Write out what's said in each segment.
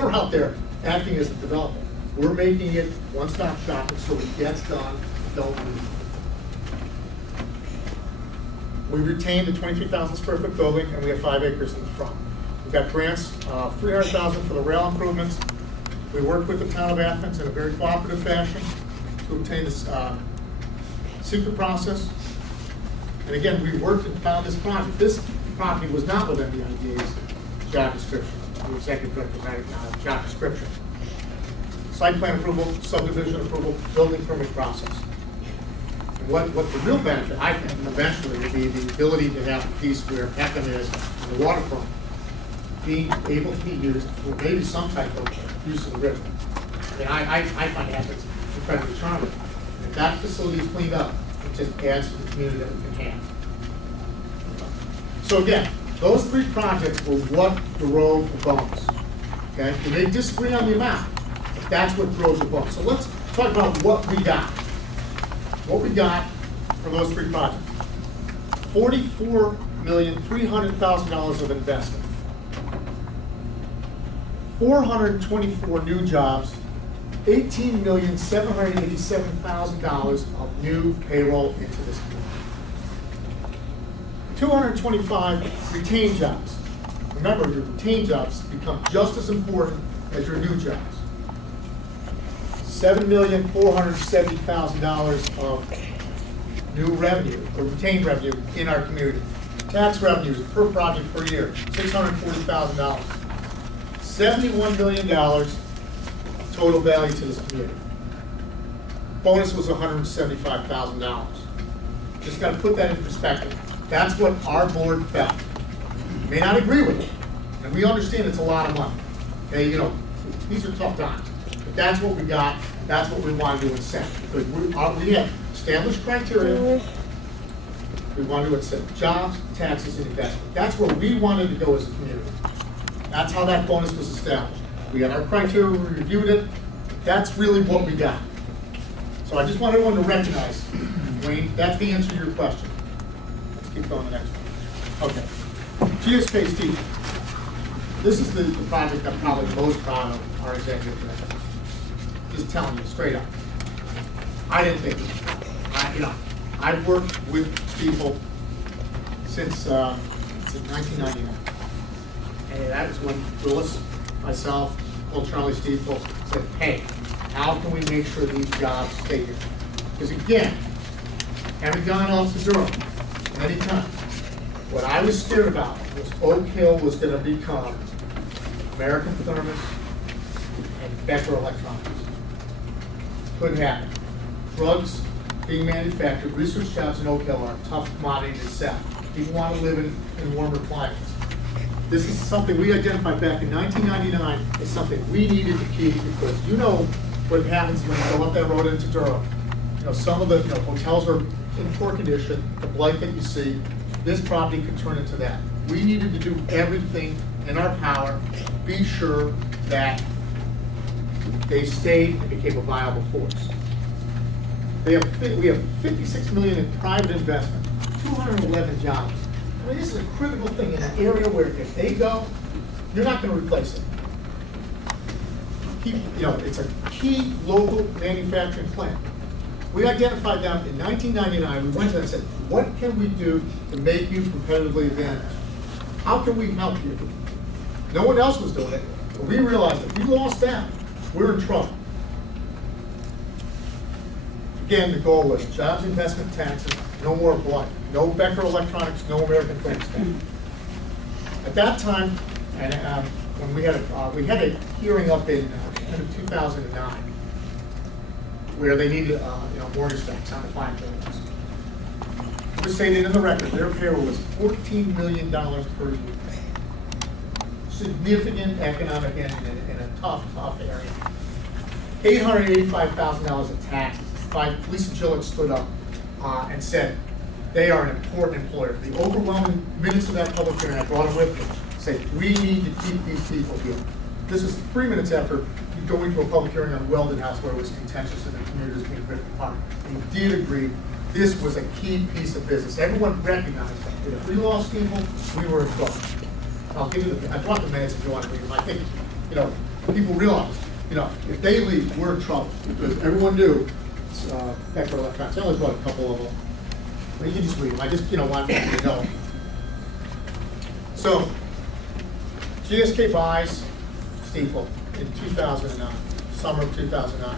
we're out there acting as a developer. We're making it one-stop shopping so it gets done, don't leave. We retained a 23,000 square foot building, and we have 5 acres in the front. We've got grants, $300,000 for the rail improvements. We worked with the town of Athens in a very cooperative fashion to obtain this secret process. And again, we worked and found this project. This property was not within the IDA's job description, the executive director's job description. Site plan approval, subdivision approval, building permit process. And what the real benefit, I think, eventually would be the ability to have a piece where Peckham is on the waterfront, being able to be used for maybe some type of use of the river. I mean, I find Athens incredibly charming. If that facility is cleaned up, it just adds to the community that we can have. So again, those 3 projects were what drove the bonus. Okay, we may disagree on the amount, but that's what drove the bonus. So let's talk about what we got. What we got for those 3 projects: $44,300,000 of investment, 424 new jobs, $18,787,000 of new payroll into this community. 225 retained jobs. Remember, your retained jobs become just as important as your new jobs. $7,470,000 of new revenue, or retained revenue, in our community. Tax revenues per project per year, $640,000. $71 million total value to this community. Bonus was $175,000. Just got to put that in perspective. That's what our board felt. May not agree with it, and we understand it's a lot of money. Okay, you know, these are tough times, but that's what we got. That's what we wanted to incent, because we have established criteria. We wanted to incent jobs, taxes, and investment. That's where we wanted to go as a community. That's how that bonus was established. We had our criteria, we reviewed it. That's really what we got. So I just want everyone to recognize, Wayne, that's the answer to your question. Let's keep going to the next one. Okay. GSK Steve. This is the project I'm probably most proud of our executive director. Just telling you straight up. I didn't think it. I've worked with Stiefel since 1999. And that is when Willis, myself, old Charlie Stiefel said, hey, how can we make sure these jobs stay here? Because again, having gone off to Durham many times, what I was scared about was Oak Hill was going to become American Thermos and Becker Electronics. Couldn't happen. Drugs being manufactured, research jobs in Oak Hill are a tough commodity to sell. People want to live in warmer climates. This is something we identified back in 1999 as something we needed to keep, because you know what happens when you go up that road into Durham. You know, some of the hotels are in poor condition, the blight that you see. This property could turn into that. We needed to do everything in our power to be sure that they stayed and became a viable force. We have $56 million in private investment, 211 jobs. I mean, this is a critical thing in an area where if they go, you're not going to replace it. It's a key local manufacturing plant. We identified them in 1999. We went to them and said, what can we do to make you competitively advantaged? How can we help you? No one else was doing it, but we realized if we lost them, we're in trouble. Again, the goal was jobs, investment, taxes, no more blight, no Becker Electronics, no American Thermos. At that time, and when we had a hearing up in end of 2009, where they needed mortgage tax on the fine buildings. It was stated in the record their payroll was $14 million per year. Significant economic engine in a tough area. $885,000 of taxes. Lisa Gillett stood up and said they are an important employer. The overwhelming minutes of that public hearing, I brought them with me, say we need to keep these people here. This was 3 minutes after you go into a public hearing on Weldon House where it was contentious and the community was being ripped apart. And we did agree this was a key piece of business. Everyone recognized that if we lost people, we were in trouble. I'll give you I brought the minutes if you want to read them. I think, people realize, if they leave, we're in trouble, because everyone knew, Becker Electronics, I only brought a couple of them. But you can just read them, I just, want you to know. So, GSK buys Stiefel in 2009, summer of 2009.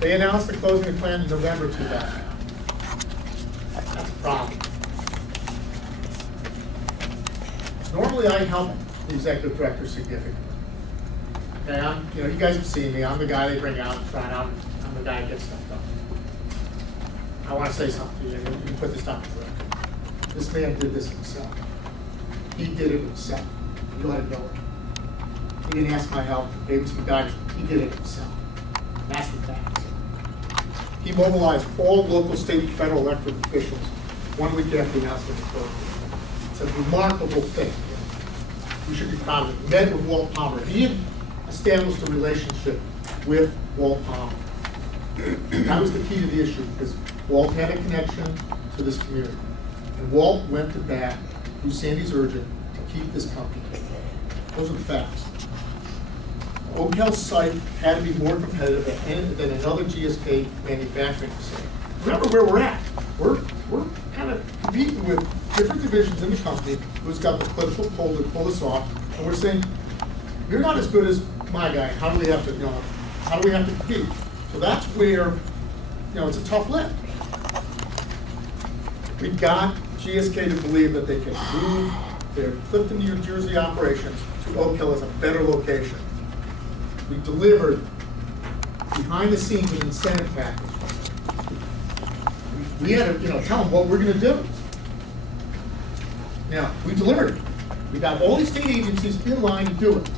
They announced the closing plan in November 2009. That's a problem. Normally, I help the executive director significantly. Okay, you guys have seen me. I'm the guy they bring out and try out. I'm the guy that gets stuff done. I want to say something to you. You can put this down for record. This man did this himself. He did it himself. You let him know it. He didn't ask my help. Gave me some guidance. He did it himself. And that's the fact. He mobilized all local, state, and federal elected officials 1 week after the announcement occurred. It's a remarkable thing. We should be proud of it. He met with Walt Palmer. He had established a relationship with Walt Palmer. That was the key to the issue, because Walt had a connection to this community. And Walt went to bat through Sandy's urgent to keep this company. Those are the facts. Oak Hill site had to be more competitive than another GSK manufacturing facility. Remember where we're at. We're kind of competing with different divisions in the company who's got the political pull to pull us off, and we're saying, you're not as good as my guy. How do we have to, how do we have to compete? So that's where, it's a tough lift. We got GSK to believe that they can move their Clifton, New Jersey operations to Oak Hill as a better location. We delivered behind the scenes an incentive package. We had to, tell them what we're going to do. Now, we delivered it. We got all these state agencies in line to do it.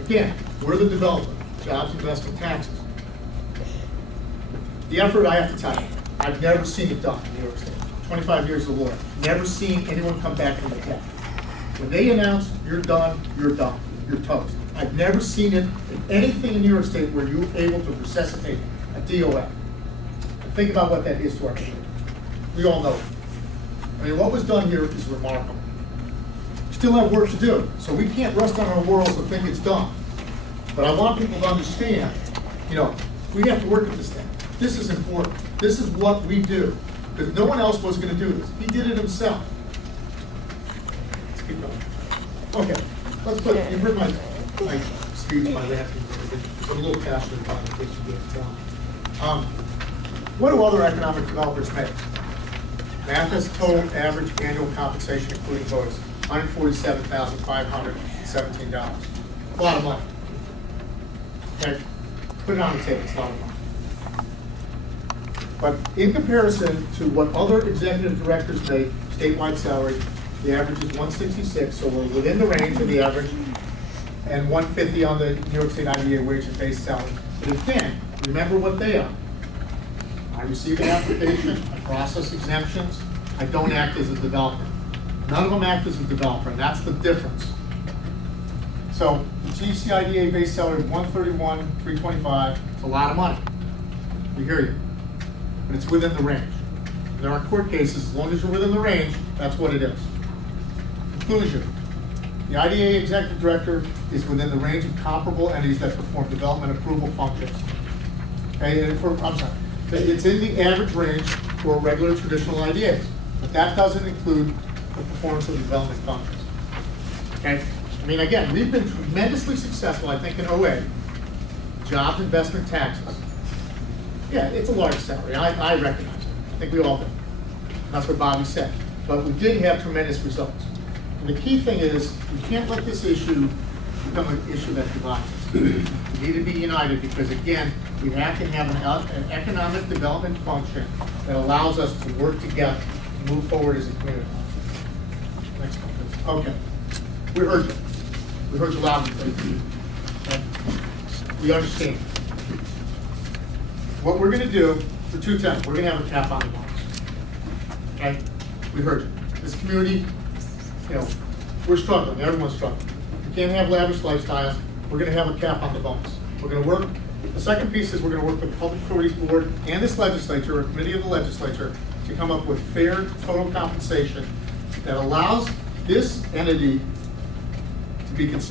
Again, we're the developer, jobs, investment, taxes. The effort, I have to tell you, I've never seen it done in New York State. 25 years as a lawyer, never seen anyone come back from the deck. When they announce you're done, you're toast. I've never seen it in anything in New York State where you're able to resuscitate a DOA. And think about what that is to our community. We all know it. I mean, what was done here is remarkable. We still have work to do, so we can't rest on our laurels and think it's done. But I want people to understand, we have to work at this thing. This is important. This is what we do. Because no one else was going to do this. He did it himself. Let's keep going. Okay, let's put, you've heard my speech, my last speech. I'm a little passionate about it, in case you didn't tell. What do other economic developers make? Mathis total average annual compensation, including bonus, $147,517. A lot of money. Okay, put it on the table, it's a lot of money. But in comparison to what other executive directors make, statewide salary, the average is 166, so we're within the range of the average, and 150 on the New York State IDA wage and base salary. But again, remember what they are. I receive an application, I process exemptions, I don't act as a developer. None of them act as a developer, and that's the difference. So the GC IDA base salary of 131,325, it's a lot of money. We hear you. But it's within the range. There are court cases, as long as you're within the range, that's what it is. Conclusion. The IDA executive director is within the range of comparable entities that perform development approval functions. Okay, and it's in the average range for regular traditional IDAs, but that doesn't include the performance of the development functions. Okay, I mean, again, we've been tremendously successful, I think, in OA, jobs, investment, taxes. Yeah, it's a large salary. I recognize it. I think we all do. That's what Bobby said. But we did have tremendous results. And the key thing is, we can't let this issue become an issue that divides us. We need to be united because, again, we have to have an economic development function that allows us to work together and move forward as a community. Next one, please. Okay. We heard you. We heard you loud and clear. Okay. We understand. What we're going to do for 210, we're going to have a cap on the bonus. Okay? We heard you. This community, we're struggling. Everyone's struggling. We can't have lavish lifestyles. We're going to have a cap on the bonus. We're going to work. The second piece is we're going to work with the Public Authorities Board and this legislature, or committee of the legislature, to come up with fair total compensation that allows this entity to be considered